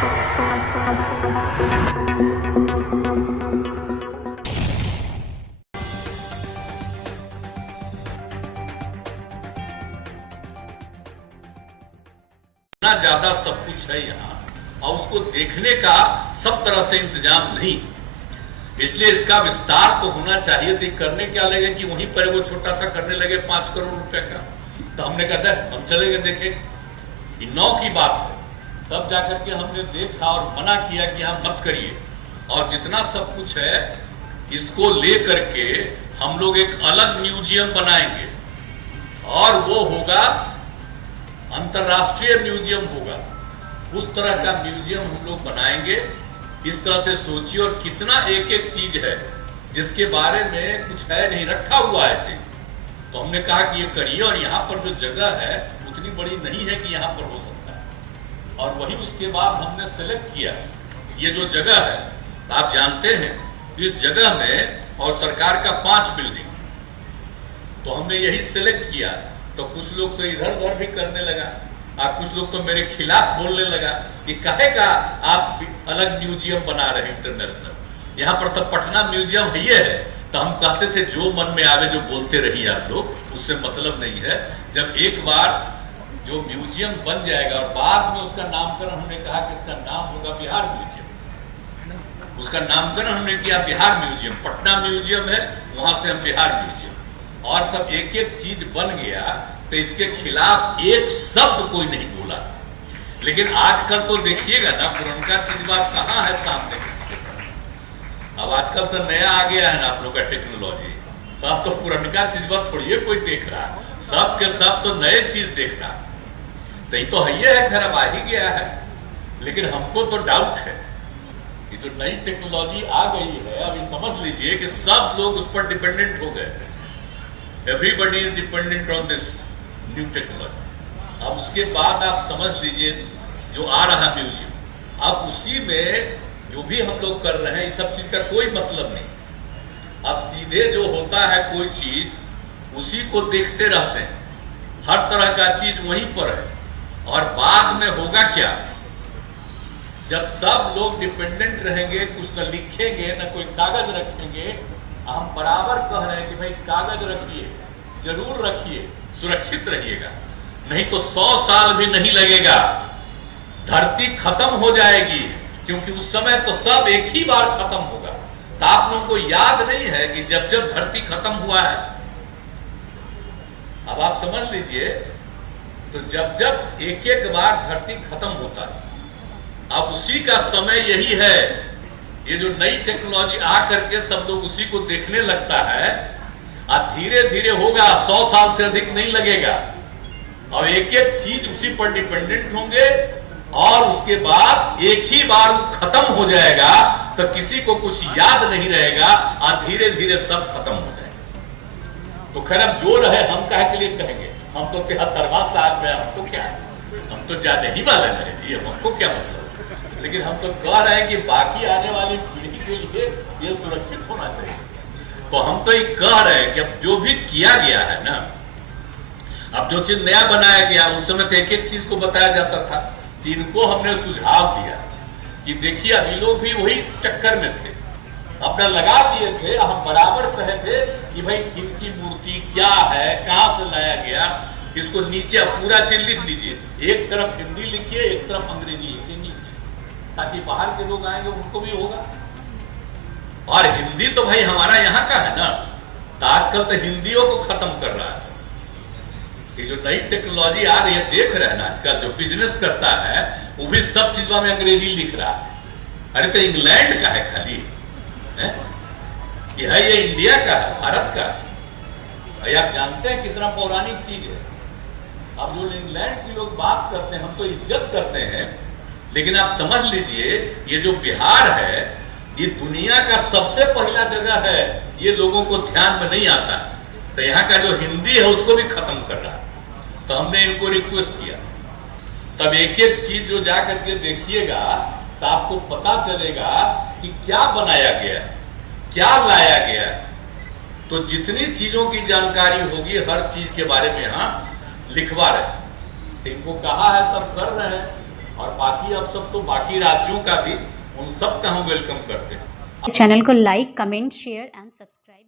इतना ज्यादा सब कुछ है यहाँ और उसको देखने का सब तरह से इंतजाम नहीं, इसलिए इसका विस्तार तो होना चाहिए। तो करने क्या लगे कि वहीं पर वो छोटा सा करने लगे 5 करोड़ रुपए का। तो हमने कहा हम चलेंगे देखे, 9 की बात है, तब जाकर के हमने देखा और मना किया कि हम मत करिए। और जितना सब कुछ है इसको ले करके हम लोग एक अलग म्यूजियम बनाएंगे और वो होगा अंतरराष्ट्रीय म्यूजियम होगा। उस तरह का म्यूजियम हम लोग बनाएंगे। इस तरह से सोचिए, और कितना एक एक चीज है जिसके बारे में कुछ है नहीं, रखा हुआ ऐसे। तो हमने कहा कि ये करिए, और यहाँ पर जो जगह है उतनी बड़ी नहीं है कि यहाँ पर हो सकता है। और वही उसके बाद हमने सेलेक्ट किया ये जो जगह है, आप जानते हैं इस जगह में और सरकार का 5 बिल्डिंग, तो हमने यही सेलेक्ट किया। तो कुछ लोग तो इधर उधर भी करने लगा और कुछ लोग तो मेरे खिलाफ बोलने लगा कि काहे का आप अलग म्यूजियम बना रहे हैं इंटरनेशनल, यहाँ पर तो पटना म्यूजियम है। तो हम कहते थे जो मन में आवे जो बोलते रहिए आप लोग, उससे मतलब नहीं है। जब एक बार जो म्यूजियम बन जाएगा और बाद में उसका नामकरण, हमने कहा कि इसका नाम होगा बिहार म्यूजियम, उसका नामकरण हमने किया बिहार म्यूजियम। पटना म्यूजियम है, वहां से हम बिहार म्यूजियम, और सब एक एक चीज बन गया। तो इसके खिलाफ एक शब्द कोई नहीं बोला। लेकिन आजकल तो देखिएगा ना, पुरनका चीज बात कहाँ है सामने किसके। अब आजकल तो नया आ गया है ना आप लोग का टेक्नोलॉजी, तो अब तो पुरनका चीज बात थोड़ी कोई देख रहा है, सब के सब तो नए चीज देख रहा है। तो ये तो है, खैर अब आ ही गया है। लेकिन हमको तो डाउट है, ये जो नई टेक्नोलॉजी आ गई है, अभी समझ लीजिए कि सब लोग उस पर डिपेंडेंट हो गए। Everybody is dependent on this new technology. अब उसके बाद आप समझ लीजिए जो आ रहा म्यूजियम, अब उसी में जो भी हम लोग कर रहे हैं, इस सब चीज का कोई मतलब नहीं। अब सीधे जो होता है कोई चीज उसी को देखते रहते हैं, हर तरह का चीज वहीं पर है। और बाद में होगा क्या, जब सब लोग डिपेंडेंट रहेंगे, कुछ न लिखेंगे न कोई कागज रखेंगे। हम बराबर कह रहे हैं कि भाई कागज रखिए, जरूर रखिए, सुरक्षित रहिएगा, नहीं तो 100 साल भी नहीं लगेगा, धरती खत्म हो जाएगी। क्योंकि उस समय तो सब एक ही बार खत्म होगा। तो आप लोगों को याद नहीं है कि जब जब धरती खत्म हुआ है, अब आप समझ लीजिए, तो जब जब एक एक बार धरती खत्म होता है, अब उसी का समय यही है। ये जो नई टेक्नोलॉजी आ करके सब लोग उसी को देखने लगता है, और धीरे धीरे होगा, 100 साल से अधिक नहीं लगेगा। और एक एक चीज उसी पर डिपेंडेंट होंगे, और उसके बाद एक ही बार वो खत्म हो जाएगा। तो किसी को कुछ याद नहीं रहेगा, और धीरे धीरे सब खत्म हो जाएगा। तो खैर अब जो रहे, हम कहे के लिए कहेंगे, हम तो 73वां साल में, हमको क्या है, हम तो जाने ही वाले नहीं जी, हमको क्या मतलब। लेकिन हम तो कह रहे हैं कि बाकी आने वाली पीढ़ी के लिए ये सुरक्षित होना चाहिए। तो हम तो ये कह रहे हैं कि अब जो भी किया गया है ना, अब जो चीज नया बनाया गया, उस समय तो एक एक चीज को बताया जाता था। इनको हमने सुझाव दिया कि देखिए, अभी लोग भी वही चक्कर में थे, अपना लगा दिए थे। हम बराबर कहे थे कि भाई इनकी मूर्ति क्या है, कहां से लाया गया, इसको नीचे पूरा चीज लिख लीजिए। एक तरफ हिंदी लिखिए, एक तरफ अंग्रेजी लिखिए, ताकि बाहर के लोग आएंगे उनको भी होगा। और हिंदी तो भाई हमारा यहाँ का है ना, तो आजकल तो हिंदियों को खत्म कर रहा है। ये जो नई टेक्नोलॉजी आ रही है, देख रहे हैं ना, आजकल जो बिजनेस करता है वो भी सब चीजों में अंग्रेजी लिख रहा है। अरे तो इंग्लैंड का है खाली है? ये इंडिया का है, भारत का है। भाई आप जानते हैं कितना पौराणिक चीज है। अब जो इंग्लैंड की लोग बात करते हैं, हम तो इज्जत करते हैं, लेकिन आप समझ लीजिए ये जो बिहार है, ये दुनिया का सबसे पहला जगह है। ये लोगों को ध्यान में नहीं आता। तो यहाँ का जो हिंदी है उसको भी खत्म कर रहा है। तो हमने इनको रिक्वेस्ट किया, तब एक एक चीज जो जा करके देखिएगा तो आपको पता चलेगा कि क्या बनाया गया, क्या लाया गया। तो जितनी चीजों की जानकारी होगी, हर चीज के बारे में यहाँ लिखवा रहे। तो इनको कहा है तब कर रहे हैं। और बाकी अब सब तो बाकी राज्यों का भी, उन सब का हम वेलकम करते हैं। चैनल को like, comment, share and subscribe.